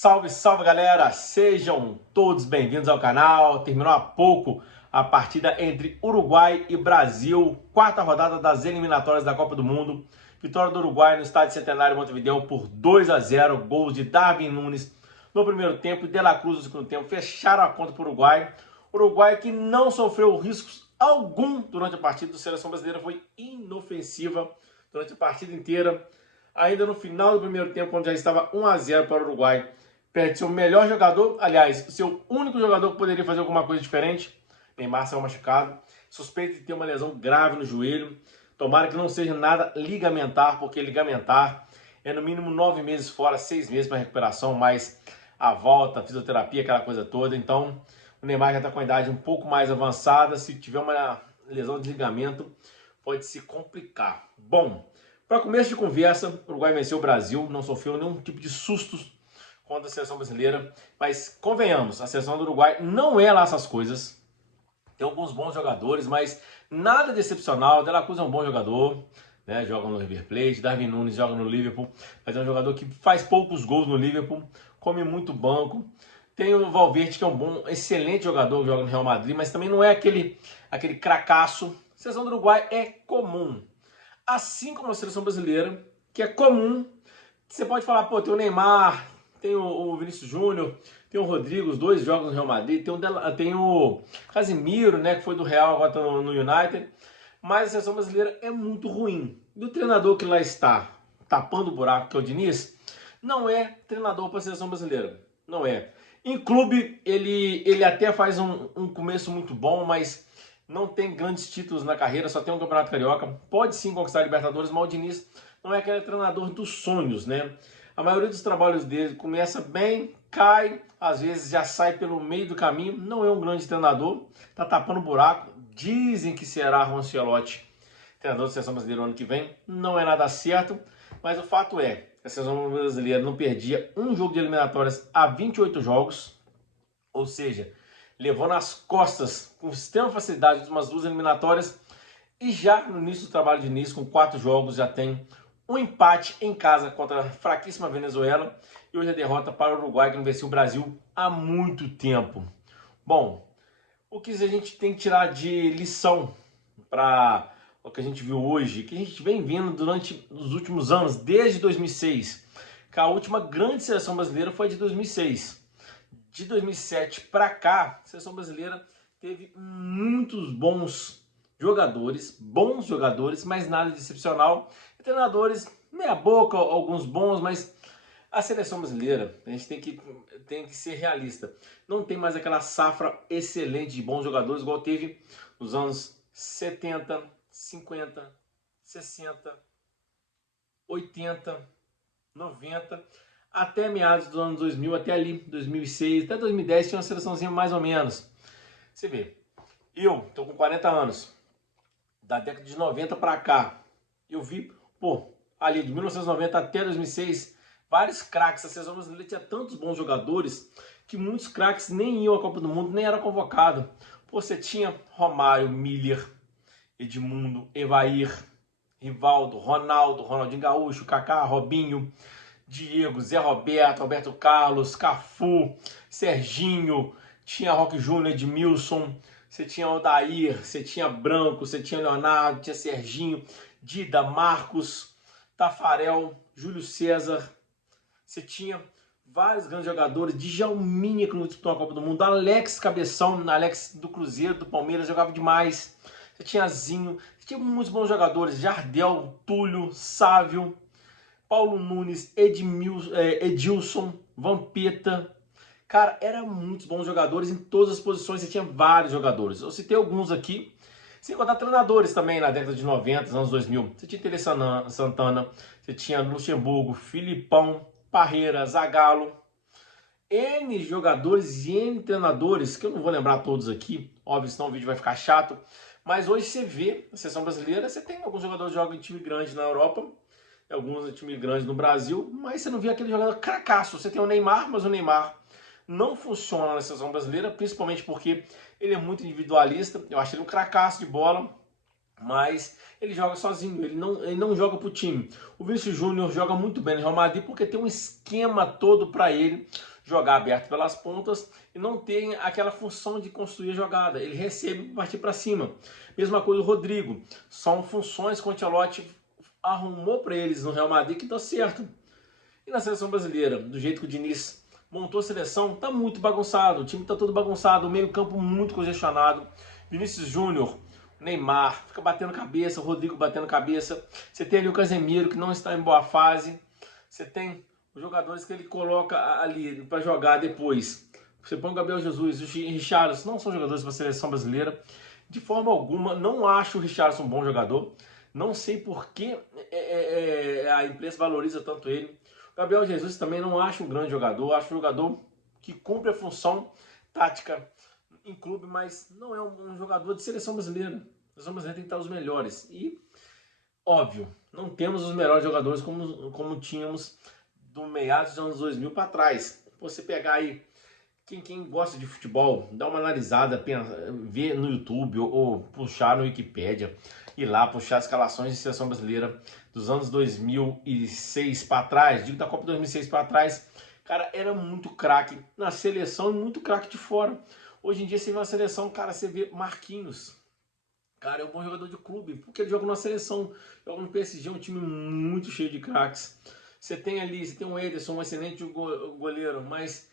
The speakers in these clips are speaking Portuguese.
Salve, salve galera! Sejam todos bem-vindos ao canal. Terminou há pouco a partida entre Uruguai e Brasil, quarta rodada das eliminatórias da Copa do Mundo. Vitória do Uruguai no Estádio Centenário Montevidéu por 2-0, gols de Darwin Núñez no primeiro tempo e De La Cruz no segundo tempo. Fecharam a conta para o Uruguai. Uruguai que não sofreu riscos algum durante a partida. A seleção brasileira foi inofensiva durante a partida inteira. Ainda no final do primeiro tempo, quando já estava 1-0 para o Uruguai, perde seu melhor jogador, aliás, seu único jogador que poderia fazer alguma coisa diferente. Neymar saiu machucado, suspeito de ter uma lesão grave no joelho. Tomara que não seja nada ligamentar, porque ligamentar é no mínimo 9 meses fora, 6 meses para recuperação, mais a volta, a fisioterapia, aquela coisa toda. Então, o Neymar já está com a idade um pouco mais avançada. Se tiver uma lesão de ligamento, pode se complicar. Bom, para começo de conversa, o Uruguai venceu o Brasil, não sofreu nenhum tipo de sustos contra a seleção brasileira, mas convenhamos, a seleção do Uruguai não é lá essas coisas. Tem alguns bons jogadores, mas nada de excepcional. De La Cruz é um bom jogador, né? Joga no River Plate, Darwin Núñez joga no Liverpool, mas é um jogador que faz poucos gols no Liverpool, come muito banco. Tem o Valverde, que é um bom, excelente jogador, que joga no Real Madrid, mas também não é aquele cracaço. A seleção do Uruguai é comum. Assim como a seleção brasileira, que é comum. Você pode falar, pô, tem o Neymar, tem o Vinícius Júnior, tem o Rodrigo, os dois jogos no Real Madrid, tem o Casemiro, né, que foi do Real, agora tá no United. Mas a seleção brasileira é muito ruim. E o treinador que lá está tapando o buraco, que é o Diniz, não é treinador para a seleção brasileira. Não é. Em clube, ele até faz um começo muito bom, mas não tem grandes títulos na carreira, só tem um Campeonato Carioca. Pode sim conquistar a Libertadores, mas o Diniz não é aquele treinador dos sonhos, né? A maioria dos trabalhos dele começa bem, cai, às vezes já sai pelo meio do caminho. Não é um grande treinador, tá tapando buraco. Dizem que será Ron Ancelotti treinador da seleção brasileira no ano que vem. Não é nada certo, mas o fato é que a seleção brasileira não perdia um jogo de eliminatórias há 28 jogos, ou seja, levou nas costas com extrema facilidade umas duas eliminatórias, e já no início do trabalho de início, com 4 jogos, já tem um empate em casa contra a fraquíssima Venezuela e hoje a derrota para o Uruguai, que não venceu o Brasil há muito tempo. Bom, o que a gente tem que tirar de lição para o que a gente viu hoje, que a gente vem vendo durante os últimos anos, desde 2006, que a última grande seleção brasileira foi de 2006. De 2007 para cá, a seleção brasileira teve muitos bons jogadores, mas nada de excepcional. E treinadores, meia boca, alguns bons, mas a seleção brasileira, a gente tem que ser realista. Não tem mais aquela safra excelente de bons jogadores, igual teve nos anos 70, 50, 60, 80, 90, até meados dos anos 2000, até ali, 2006, até 2010, tinha uma seleçãozinha mais ou menos. Você vê, eu tô com 40 anos, da década de 90 para cá, eu vi, pô, ali de 1990 até 2006, vários craques. A seleção brasileira tinha tantos bons jogadores que muitos craques nem iam à Copa do Mundo, nem era convocado. Pô, você tinha Romário, Miller, Edmundo, Evair, Rivaldo, Ronaldo, Ronaldinho Gaúcho, Kaká, Robinho, Diego, Zé Roberto, Roberto Carlos, Cafu, Serginho, tinha Roque Júnior, Edmilson, você tinha Odair, você tinha Branco, você tinha Leonardo, tinha Serginho, Dida, Marcos, Tafarel, Júlio César, você tinha vários grandes jogadores, Djalminha, que não disputou a Copa do Mundo, Alex Cabeção, Alex do Cruzeiro, do Palmeiras, jogava demais, você tinha Zinho, você tinha muitos bons jogadores, Jardel, Túlio, Sávio, Paulo Nunes, Edilson, Vampeta. Cara, eram muitos bons jogadores em todas as posições, você tinha vários jogadores. Eu citei alguns aqui, sem contar treinadores também na década de 90, anos 2000. Você tinha Tele Santana, você tinha Luxemburgo, Filipão, Parreira, Zagallo. N jogadores e N treinadores, que eu não vou lembrar todos aqui, óbvio, senão o vídeo vai ficar chato. Mas hoje você vê, na seleção brasileira, você tem alguns jogadores que jogam em time grande na Europa, alguns times grandes no Brasil, mas você não vê aquele jogador cracaço. Você tem o Neymar, mas o Neymar não funciona na seleção brasileira, principalmente porque ele é muito individualista. Eu acho ele um cracaço de bola, mas ele joga sozinho, ele não joga para o time. O Vinícius Júnior joga muito bem no Real Madrid porque tem um esquema todo para ele jogar aberto pelas pontas e não tem aquela função de construir a jogada. Ele recebe e partir para cima. Mesma coisa o Rodrigo. São funções que o Ancelotti arrumou para eles no Real Madrid que deu certo. E na seleção brasileira, do jeito que o Diniz montou a seleção, tá muito bagunçado. O time tá todo bagunçado, o meio-campo muito congestionado. Vinícius Júnior, Neymar, fica batendo cabeça, o Rodrigo batendo cabeça. Você tem ali o Casemiro, que não está em boa fase. Você tem os jogadores que ele coloca ali para jogar depois. Você põe o Gabriel Jesus, o Richarlison, não são jogadores para a seleção brasileira. De forma alguma, não acho o Richarlison um bom jogador. Não sei por que a imprensa valoriza tanto ele. O Gabriel Jesus também não acho um grande jogador. Acho um jogador que cumpre a função tática em clube, mas não é um jogador de seleção brasileira. A seleção brasileira tem que estar os melhores. E, óbvio, não temos os melhores jogadores como tínhamos do meados dos anos 2000 para trás. Você pegar aí, quem gosta de futebol, dá uma analisada, ver no YouTube ou puxar no Wikipedia, ir lá puxar escalações de seleção brasileira dos anos 2006 para trás, digo da Copa 2006 para trás, cara, era muito craque na seleção e muito craque de fora. Hoje em dia você vê uma seleção, cara, você vê Marquinhos, cara, é um bom jogador de clube, porque ele joga na seleção, joga no PSG, é um time muito cheio de craques. Você tem um Ederson, um excelente goleiro, mas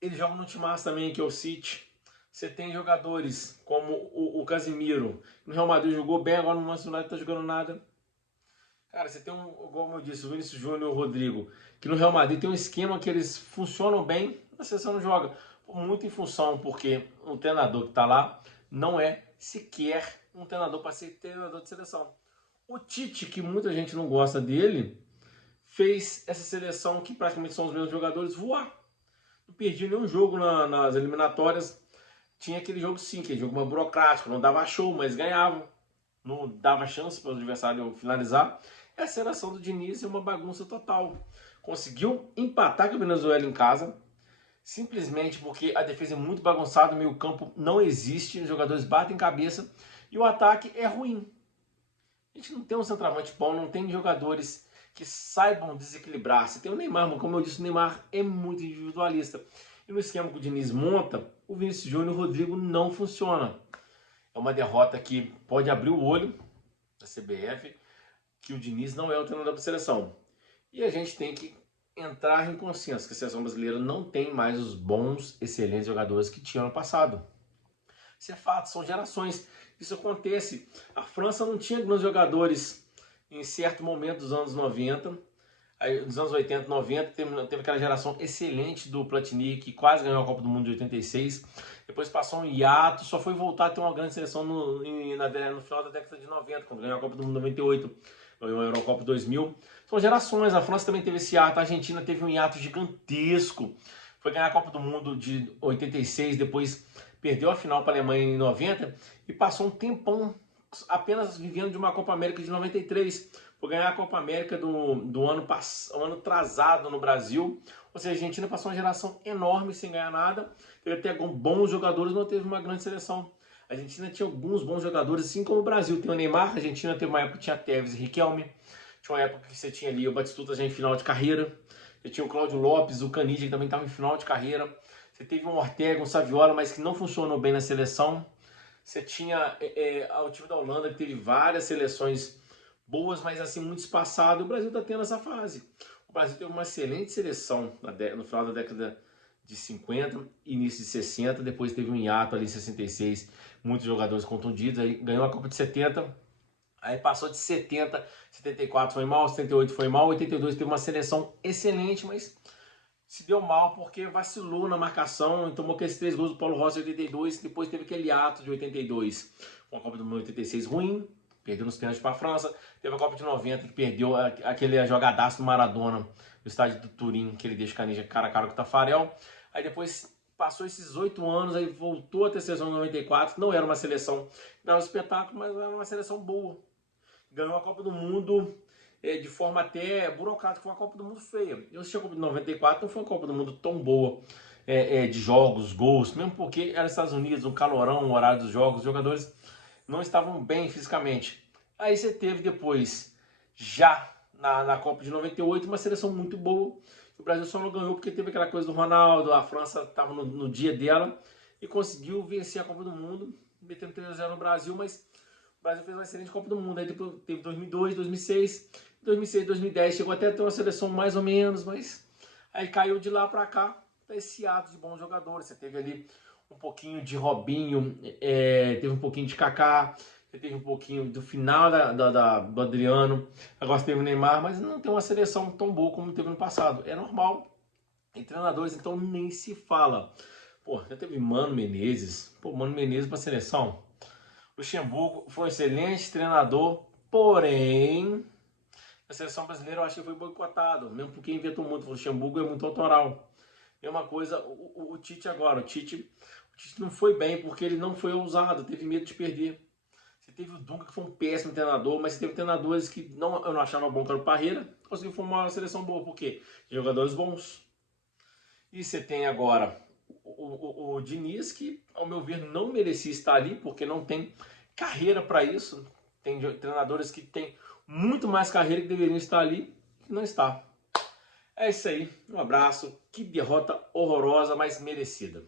ele joga no timaço também, que é o City. Você tem jogadores como o Casemiro, no Real Madrid jogou bem, agora no Manchester United tá jogando nada. Cara, você tem como eu disse, o Vinícius Júnior e o Rodrigo, que no Real Madrid tem um esquema que eles funcionam bem, a seleção não joga. Muito em função, porque o treinador que está lá não é sequer um treinador para ser treinador de seleção. O Tite, que muita gente não gosta dele, fez essa seleção, que praticamente são os mesmos jogadores, voar. Não perdia nenhum jogo nas eliminatórias. Tinha aquele jogo sim, aquele jogo mais burocrático, não dava show, mas ganhavam. Não dava chance para o adversário finalizar. E a seleção do Diniz é uma bagunça total. Conseguiu empatar com a Venezuela em casa, simplesmente porque a defesa é muito bagunçada, o meio campo não existe, os jogadores batem cabeça e o ataque é ruim. A gente não tem um centroavante bom, não tem jogadores que saibam desequilibrar. Você tem o Neymar, mas como eu disse, o Neymar é muito individualista. E no esquema que o Diniz monta, o Vinícius Júnior e o Rodrigo não funciona. É uma derrota que pode abrir o olho da CBF, que o Diniz não é o treinador da seleção. E a gente tem que entrar em consenso que a seleção brasileira não tem mais os bons, excelentes jogadores que tinha no passado. Isso é fato, são gerações. Isso acontece. A França não tinha grandes jogadores em certo momento dos anos 90. Aí, nos anos 80, 90, teve aquela geração excelente do Platini, que quase ganhou a Copa do Mundo de 86. Depois passou um hiato, só foi voltar a ter uma grande seleção no final da década de 90, quando ganhou a Copa do Mundo em 98, ganhou a Eurocopa 2000. São gerações, a França também teve esse hiato, a Argentina teve um hiato gigantesco. Foi ganhar a Copa do Mundo de 86, depois perdeu a final para a Alemanha em 90 e passou um tempão apenas vivendo de uma Copa América de 93. Foi ganhar a Copa América do ano atrasado no Brasil. Ou seja, a Argentina passou uma geração enorme sem ganhar nada. Teve até bons jogadores, não teve uma grande seleção. A Argentina tinha alguns bons jogadores, assim como o Brasil. Tem o Neymar, a Argentina teve uma época que tinha Tevez e Riquelme. Tinha uma época que você tinha ali o Batistuta já em final de carreira. Você tinha o Cláudio Lopes, o Canidia, que também estava em final de carreira. Você teve um Ortega, um Saviola, mas que não funcionou bem na seleção. Você tinha o time da Holanda, que teve várias seleções boas, mas assim, muito espaçado. O Brasil está tendo essa fase. O Brasil teve uma excelente seleção no final da década de 50, início de 60. Depois teve um hiato ali em 66, muitos jogadores contundidos. Aí ganhou a Copa de 70. Aí passou de 70, 74 foi mal, 78 foi mal, 82 teve uma seleção excelente, mas se deu mal porque vacilou na marcação e tomou aqueles 3 gols do Paulo Rossi em 82, depois teve aquele ato de 82, com a Copa do Mundo 86 ruim, perdeu nos pênaltis para a França, teve a Copa de 90 que perdeu aquele jogadaço do Maradona no estádio do Turim, que ele deixa o Canija cara a cara com o Tafarel. Aí depois passou esses 8 anos, aí voltou a ter seleção em 94, não era uma seleção que dava espetáculo, mas era uma seleção boa. Ganhou a Copa do Mundo de forma até burocrática, foi uma Copa do Mundo feia. Eu assisti a Copa de 94, não foi uma Copa do Mundo tão boa de jogos, gols, mesmo porque era Estados Unidos, um calorão, o horário dos jogos, os jogadores não estavam bem fisicamente. Aí você teve depois, já na Copa de 98, uma seleção muito boa. O Brasil só não ganhou porque teve aquela coisa do Ronaldo, a França estava no dia dela e conseguiu vencer a Copa do Mundo, metendo 3-0 no Brasil, mas o Brasil fez uma excelente Copa do Mundo. Aí depois teve 2002, 2006, 2010, chegou até a ter uma seleção mais ou menos, mas aí caiu de lá para cá, esse ato de bons jogadores. Você teve ali um pouquinho de Robinho, teve um pouquinho de Kaká, teve um pouquinho do final do Adriano, agora teve o Neymar, mas não tem uma seleção tão boa como teve no passado. É normal. E treinadores, então, nem se fala. Pô, já teve Mano Menezes. Pô, Mano Menezes para a seleção. Luxemburgo foi um excelente treinador, porém, a seleção brasileira eu acho que foi boicotado, mesmo porque inventou muito. O Luxemburgo é muito autoral. Mesma coisa o Tite agora. O Tite não foi bem porque ele não foi ousado, teve medo de perder. Você teve o Dunga, que foi um péssimo treinador, mas você teve treinadores que eu não achava bom, que era o Parreira, conseguiu formar uma seleção boa. Por quê? Jogadores bons. E você tem agora o Diniz, que, ao meu ver, não merecia estar ali, porque não tem carreira para isso. Tem treinadores que têm muito mais carreira que deveriam estar ali, que não está. É isso aí. Um abraço. Que derrota horrorosa, mas merecida.